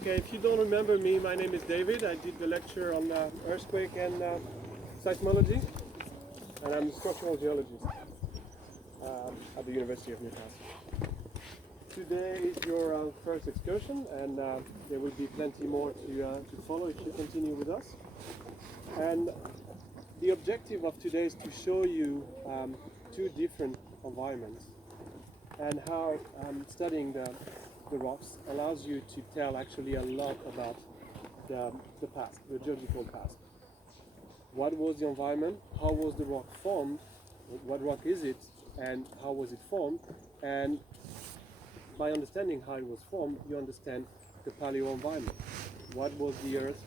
Okay, if you don't remember me, my name is David. I did the lecture on earthquake and seismology, and I'm a structural geologist at the University of Newcastle. Today is your first excursion, and there will be plenty more to follow if you continue with us. And the objective of today is to show you two different environments and how studying the rocks allows you to tell actually a lot about the past, the geological past. What was the environment? How was the rock formed? What rock is it? And how was it formed? And by understanding how it was formed, you understand the paleo environment. What was the Earth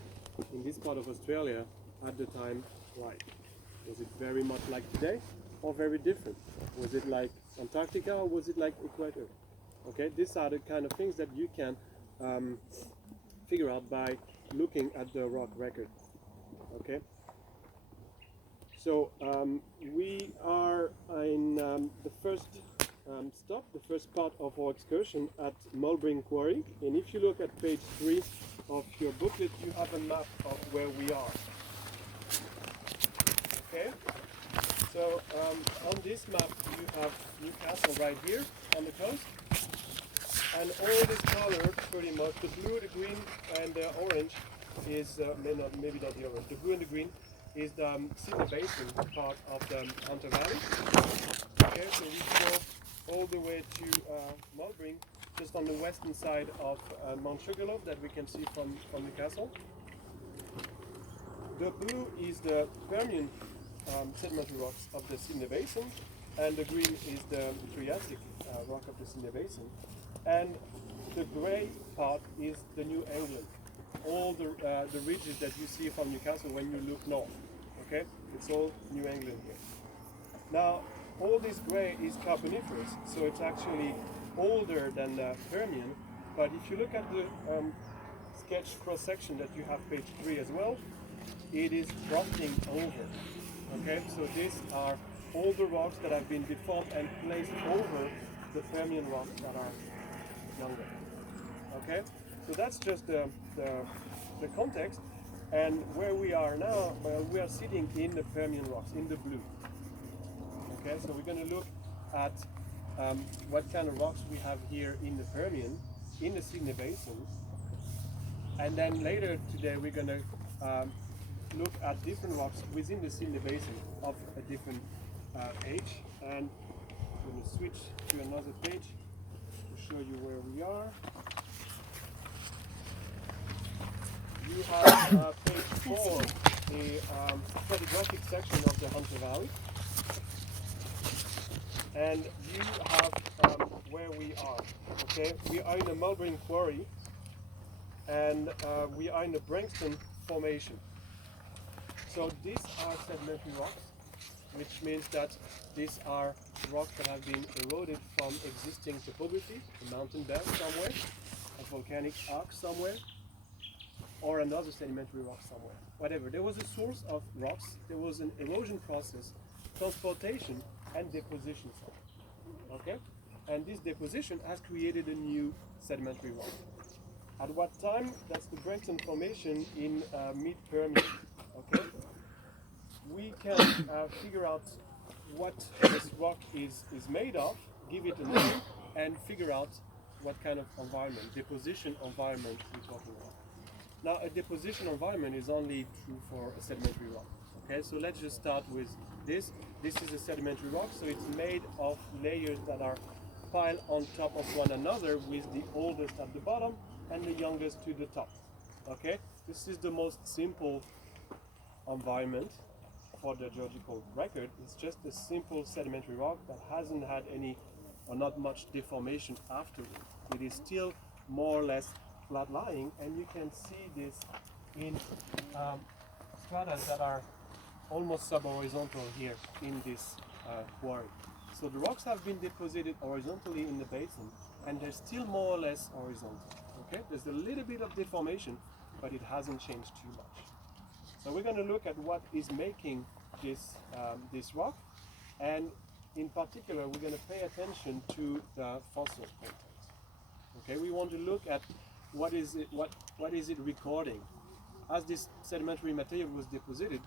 in this part of Australia at the time like? Was it very much like today or very different? Was it like Antarctica or was it like Equator? Okay, these are the kind of things that you can figure out by looking at the rock record. Okay, so we are in the first stop, the first part of our excursion at Mulbring Quarry, and if you look at page 3 of your booklet, you have a map of where we are. Okay, so on this map you have Newcastle right here on the coast. And all this color, pretty much, the blue, the green, and the orange is, maybe not the orange, the blue and the green is the Sydney Basin part of the Hunter Valley. Okay, so we go all the way to Mulbring, just on the western side of Mount Sugarloaf that we can see from Newcastle. The blue is the Permian sedimentary rocks of the Sydney Basin, and the green is the Triassic rock of the Sydney Basin. And the grey part is the New England, all the ridges that you see from Newcastle when you look north. Okay, it's all New England here. Now, all this grey is Carboniferous, so it's actually older than the Permian. But if you look at the sketch cross-section that you have page 3 as well, it is drifting over. Okay, so these are all the rocks that have been deformed and placed over the Permian rocks that are younger. Okay, so that's just the context. And where we are now, well, we are sitting in the Permian rocks, in the blue. Okay, so we're going to look at what kind of rocks we have here in the Permian, in the Sydney Basin. And then later today we're going to look at different rocks within the Sydney Basin of a different age. And I'm going to switch to another page to show you where we are. You have page 4, the stratigraphic section of the Hunter Valley. And you have where we are. Okay, we are in the Mulbring Quarry, and we are in the Branxton Formation. So these are sedimentary rocks, which means that these are rocks that have been eroded from existing topography, a mountain belt somewhere, a volcanic arc somewhere, or another sedimentary rock somewhere. Whatever. There was a source of rocks, there was an erosion process, transportation, and deposition somewhere. Okay? And this deposition has created a new sedimentary rock. At what time? That's the Branxton Formation in mid-Permian. Okay? We can figure out what this rock is made of, give it a name, and figure out what kind of environment, deposition environment we're talking about. Now, a deposition environment is only true for a sedimentary rock. Okay, so let's just start with this. This is a sedimentary rock, so it's made of layers that are piled on top of one another, with the oldest at the bottom and the youngest to the top. Okay, this is the most simple environment for the geological record. It's just a simple sedimentary rock that hasn't had any or not much deformation afterwards. It is still more or less flat lying, and you can see this in strata that are almost sub-horizontal here in this quarry. So the rocks have been deposited horizontally in the basin, and they're still more or less horizontal. Okay, there's a little bit of deformation, but it hasn't changed too much. So we're going to look at what is making this rock, and in particular we're going to pay attention to the fossil content. Okay, we want to look at what is it recording? As this sedimentary material was deposited,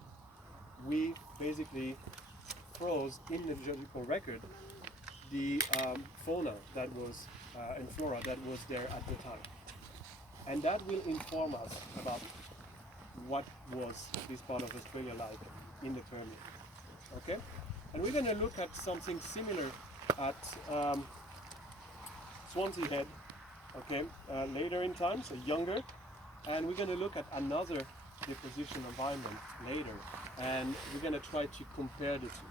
we basically froze in the geological record the fauna that was and flora that was there at the time, and that will inform us about what was this part of Australia like in the Permian. Okay, and we're going to look at something similar at Swansea Head. Okay, later in time, so younger, and we're going to look at another deposition environment later, and we're going to try to compare the two.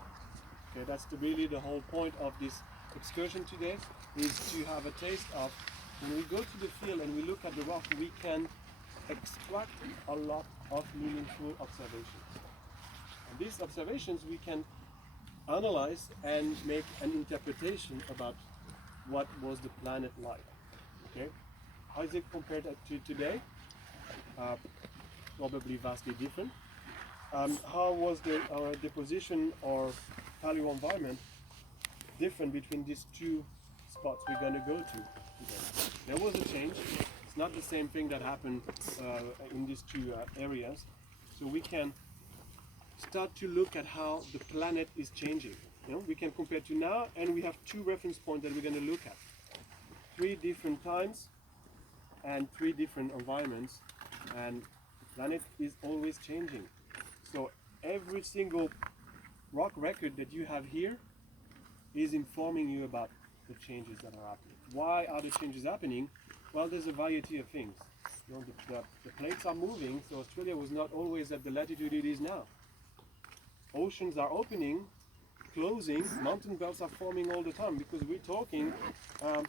Okay, that's really the whole point of this excursion today, is to have a taste of, when we go to the field and we look at the rock, we can extract a lot of meaningful observations. And these observations we can analyze and make an interpretation about what was the planet like. Okay, how is it compared to today? Probably vastly different. How was the deposition or paleo environment different between these two spots we're going to go to today? There was a change. It's not the same thing that happened in these two areas. So we can start to look at how the planet is changing. You know, we can compare to now, and we have two reference points that we're going to look at. 3 different times and 3 different environments, and the planet is always changing. So every single rock record that you have here is informing you about the changes that are happening. Why are the changes happening? Well, there's a variety of things. You know, the plates are moving, so Australia was not always at the latitude it is now. Oceans are opening, closing, mountain belts are forming all the time, because we're talking, I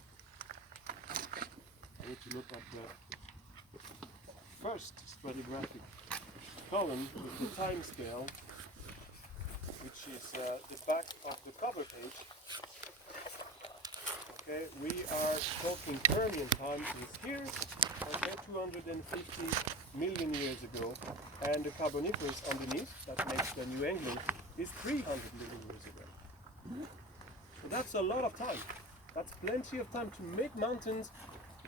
need to look at the first stratigraphic column with the time scale, which is the back of the cover page. Okay, we are talking Permian time is here, okay, 250 million years ago, and the Carboniferous underneath, that makes the New England, is 300 million years ago. So that's a lot of time. That's plenty of time to make mountains,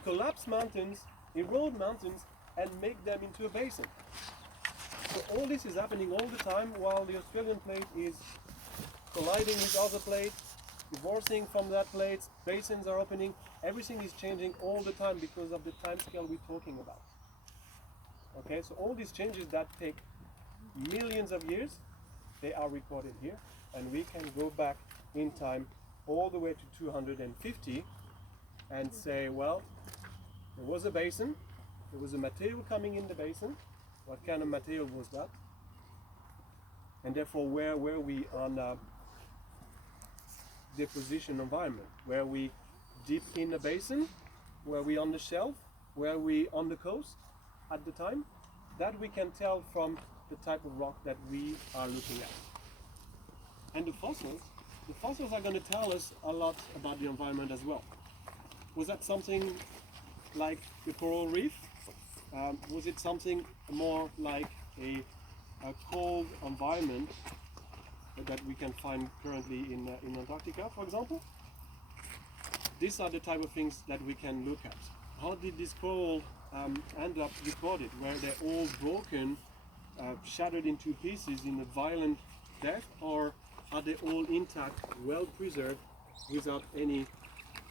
collapse mountains, erode mountains, and make them into a basin. So all this is happening all the time while the Australian plate is colliding with other plates, divorcing from that plate, basins are opening, everything is changing all the time because of the time scale we're talking about. Okay, so all these changes that take millions of years, they are recorded here, and we can go back in time all the way to 250 and say, well, there was a basin, there was a material coming in the basin. What kind of material was that? And therefore, where were we on a deposition environment? Were we deep in the basin? Were we on the shelf? Were we on the coast at the time? That we can tell from the type of rock that we are looking at. And the fossils are going to tell us a lot about the environment as well. Was that something like the coral reef? Was it something more like a cold environment that we can find currently in Antarctica, for example? These are the type of things that we can look at. How did this coral end up recorded? Were they all broken, shattered into pieces in a violent death, or are they all intact, well preserved, without any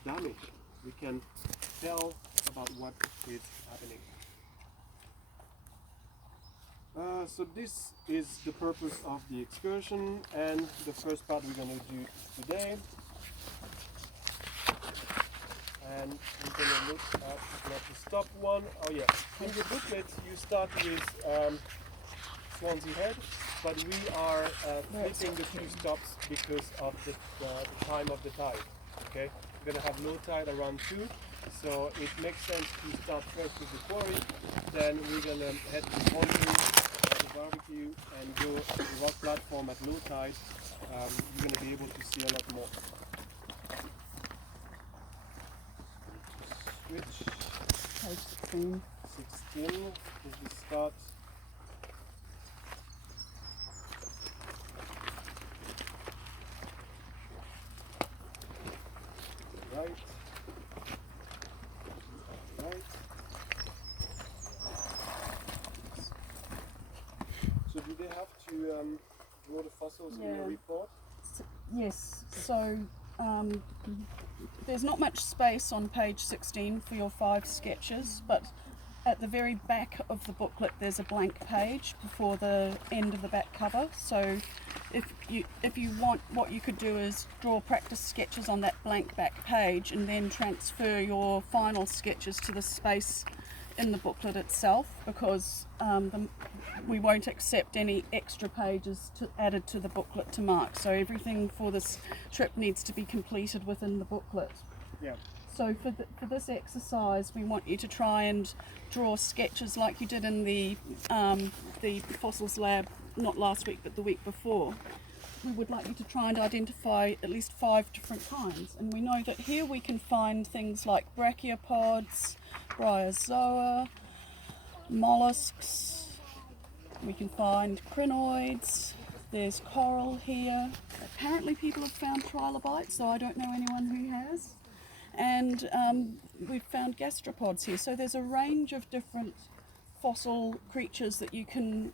damage? We can tell about what is happening. So this is the purpose of the excursion, and the first part we're going to do today. And we're going to look at not the stop one. Oh yeah, in the booklet you start with Swansea Head, but we are flipping the 2 stops because of the time of the tide. Okay, we're going to have low tide around 2, so it makes sense to start first with the quarry, then we're going to head to Mulbring, the barbecue, and go to the rock platform at low tide. You're going to be able to see a lot more. Switch. 16 is the start. Right. fossils in Yeah. your report? Yes, so there's not much space on page 16 for your 5 sketches, but at the very back of the booklet there's a blank page before the end of the back cover. So if you want, what you could do is draw practice sketches on that blank back page and then transfer your final sketches to the space in the booklet itself, because we won't accept any extra pages added to the booklet to mark. So everything for this trip needs to be completed within the booklet. Yeah. So for this exercise, we want you to try and draw sketches like you did in the fossils lab, not last week but the week before. We would like you to try and identify at least 5 different kinds, and we know that here we can find things like brachiopods, bryozoa, mollusks, we can find crinoids, there's coral here. Apparently people have found trilobites, so I don't know anyone who has. And we've found gastropods here, so there's a range of different fossil creatures that you can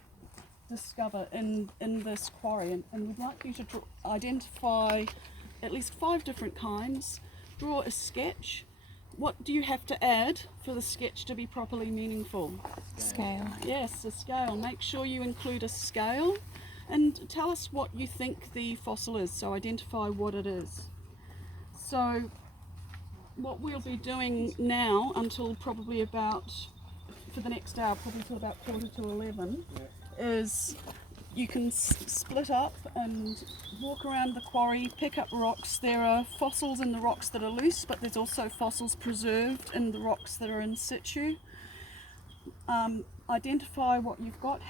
discover in this quarry, and we'd like you to identify at least 5 different kinds, draw a sketch. What do you have to add for the sketch to be properly meaningful? Scale. Yes, a scale. Make sure you include a scale and tell us what you think the fossil is, so identify what it is. So what we'll be doing now until probably about, for the next hour, probably till about 10:45, is you can split up and walk around the quarry, pick up rocks. There are fossils in the rocks that are loose, but there's also fossils preserved in the rocks that are in situ. Identify what you've got,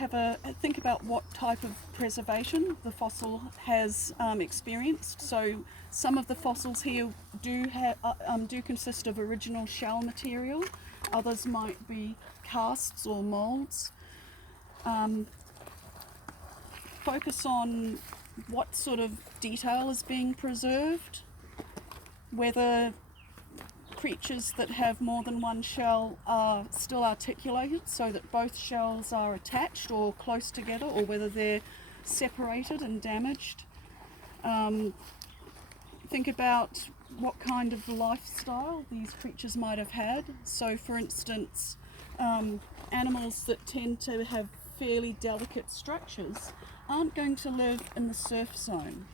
think about what type of preservation the fossil has experienced. So some of the fossils here do consist of original shell material, others might be casts or moulds. Focus on what sort of detail is being preserved, whether creatures that have more than one shell are still articulated so that both shells are attached or close together, or whether they're separated and damaged. Think about what kind of lifestyle these creatures might have had. So for instance, animals that tend to have fairly delicate structures aren't going to live in the surf zone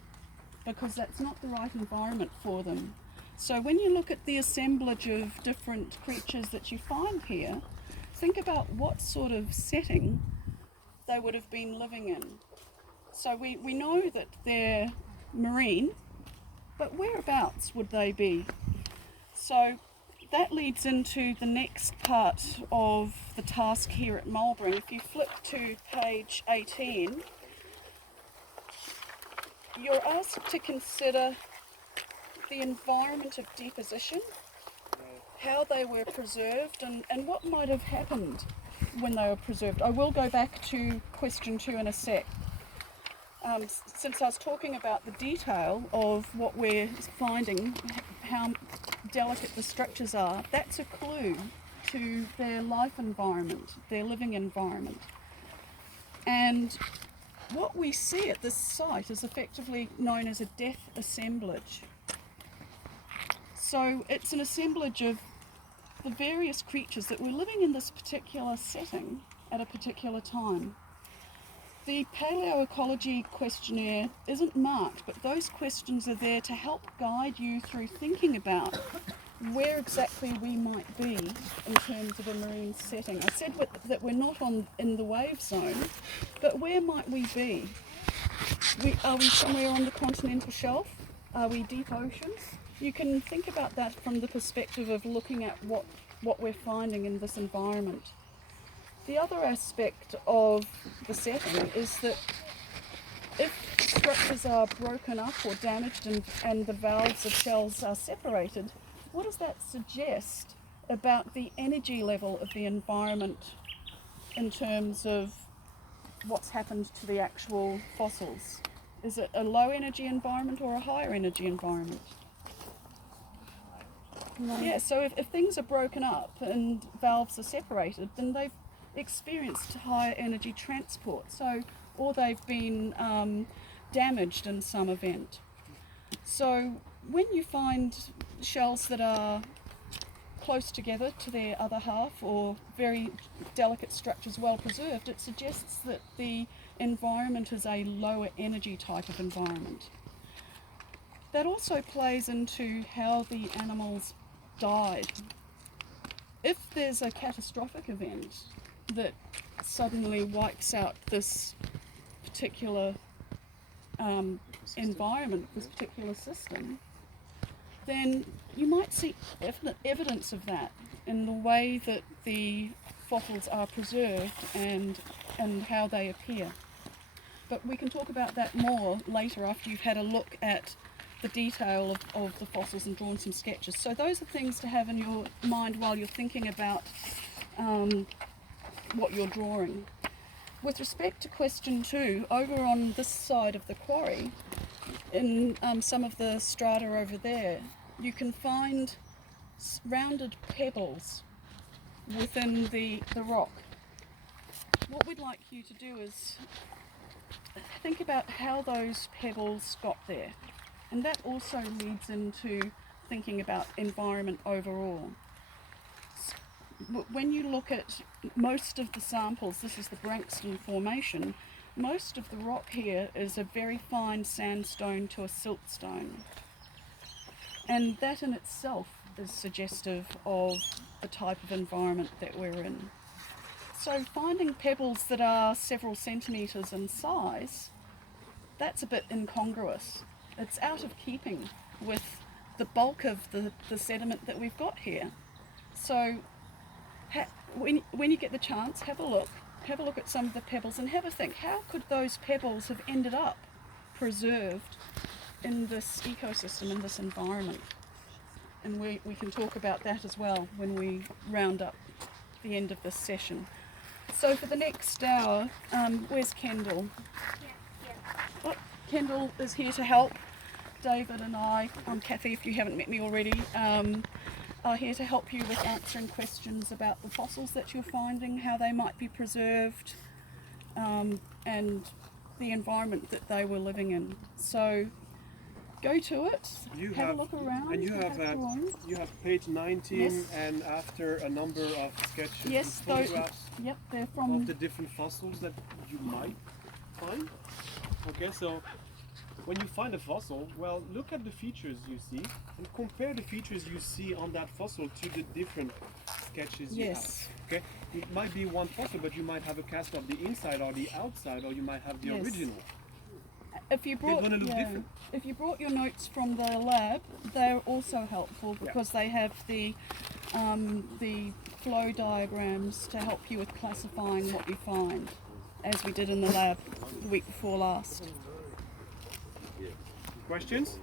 because that's not the right environment for them. So when you look at the assemblage of different creatures that you find here, think about what sort of setting they would have been living in. So we know that they're marine, but whereabouts would they be? So that leads into the next part of the task here at Mulbring. If you flip to page 18, you're asked to consider the environment of deposition, how they were preserved, and what might have happened when they were preserved. I will go back to question 2 in a sec. Since I was talking about the detail of what we're finding, how delicate the structures are, that's a clue to their life environment, their living environment. And what we see at this site is effectively known as a death assemblage. So it's an assemblage of the various creatures that were living in this particular setting at a particular time. The paleoecology questionnaire isn't marked, but those questions are there to help guide you through thinking about where exactly we might be in terms of a marine setting. I said that we're not in the wave zone, but where might we be? Are we somewhere on the continental shelf? Are we deep oceans? You can think about that from the perspective of looking at what we're finding in this environment. The other aspect of the setting is that if structures are broken up or damaged and the valves of shells are separated, what does that suggest about the energy level of the environment in terms of what's happened to the actual fossils? Is it a low energy environment or a higher energy environment? Yeah, so if things are broken up and valves are separated, then they've experienced higher energy transport. So, or they've been damaged in some event. So when you find shells that are close together to their other half or very delicate structures well preserved, it suggests that the environment is a lower energy type of environment. That also plays into how the animals died. If there's a catastrophic event that suddenly wipes out this particular environment, this particular system, then you might see evidence of that in the way that the fossils are preserved and how they appear. But we can talk about that more later after you've had a look at the detail of the fossils and drawn some sketches. So those are things to have in your mind while you're thinking about what you're drawing. With respect to question 2, over on this side of the quarry, in some of the strata over there, you can find rounded pebbles within the rock. What we'd like you to do is think about how those pebbles got there, and that also leads into thinking about environment overall. When you look at most of the samples, this is the Branxton Formation, most of the rock here is a very fine sandstone to a siltstone. And that in itself is suggestive of the type of environment that we're in. So finding pebbles that are several centimetres in size, that's a bit incongruous. It's out of keeping with the bulk of the sediment that we've got here. So when you get the chance, have a look at some of the pebbles and have a think, how could those pebbles have ended up preserved in this ecosystem, in this environment? And we can talk about that as well when we round up the end of this session. So for the next hour, where's Kendall? Oh, Kendall is here to help. David and I'm Kathy, if you haven't met me already, are here to help you with answering questions about the fossils that you're finding, how they might be preserved, and the environment that they were living in. So go to it, have a look around. And you have page 19, yes. And after a number of sketches yes, and photographs yep, they're from of the different fossils that you might find. Okay, so when you find a fossil, well, look at the features you see and compare the features you see on that fossil to the different sketches you yes. have. Okay, it might be one fossil, but you might have a cast of the inside or the outside, or you might have the yes. original. If you brought, they're going to look different. If you brought your notes from the lab, they're also helpful because they have the flow diagrams to help you with classifying what you find, as we did in the lab the week before last. Questions?